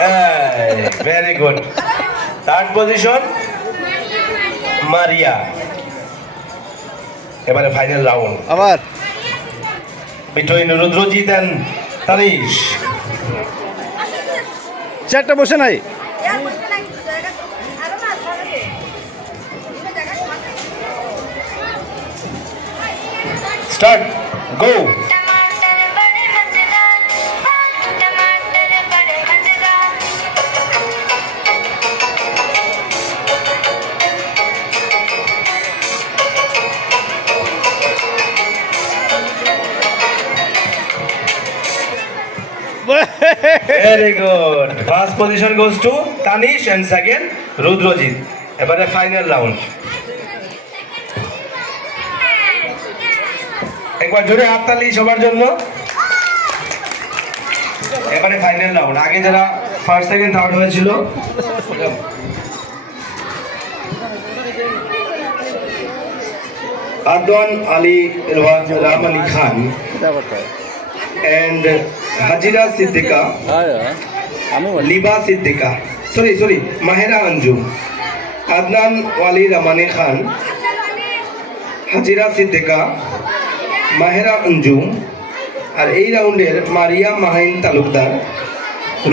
Very good. Third position, Maria. এবারে final round আবার between Rudrojit and Tanish. চেয়ারটা বসে নাই Start. Go. Very good. First position goes to Tanish and second Rudrojit. এবারে final round একবার জোরে হাততালি সবার জন্য এবারে ফাইনাল রাউন্ড আগে যারা ফার্স্ট সেকেন্ড থার্ড হয়েছিল আদওয়ান আলী রহমানী খান and Hajira Siddika, Liba Siddika, sorry, Mahera Anjum, Adnan Wali Ramani Khan, Hajira Siddika, Mahera Anjum, আর এই রাউন্ডের মারিয়া মাহিন তালুকদার,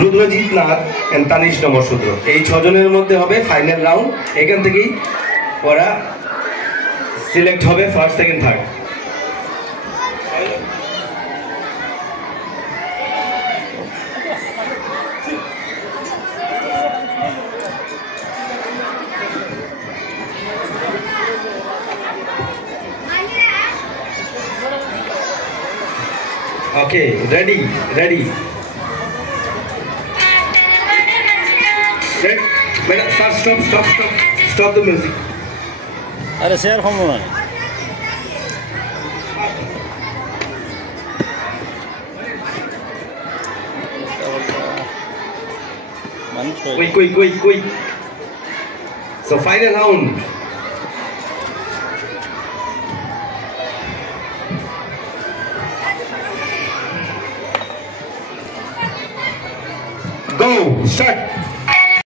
রুদ্রজিৎ নাথ and তানিশ নমসূদ্র এই ছজনের মধ্যে হবে ফাইনাল রাউন্ড এখান থেকেই ওরা সিলেক্ট হবে first second third Okay, ready. Wait, stop the music. আরে শেয়ার কম না Quick. So final round. Go, start.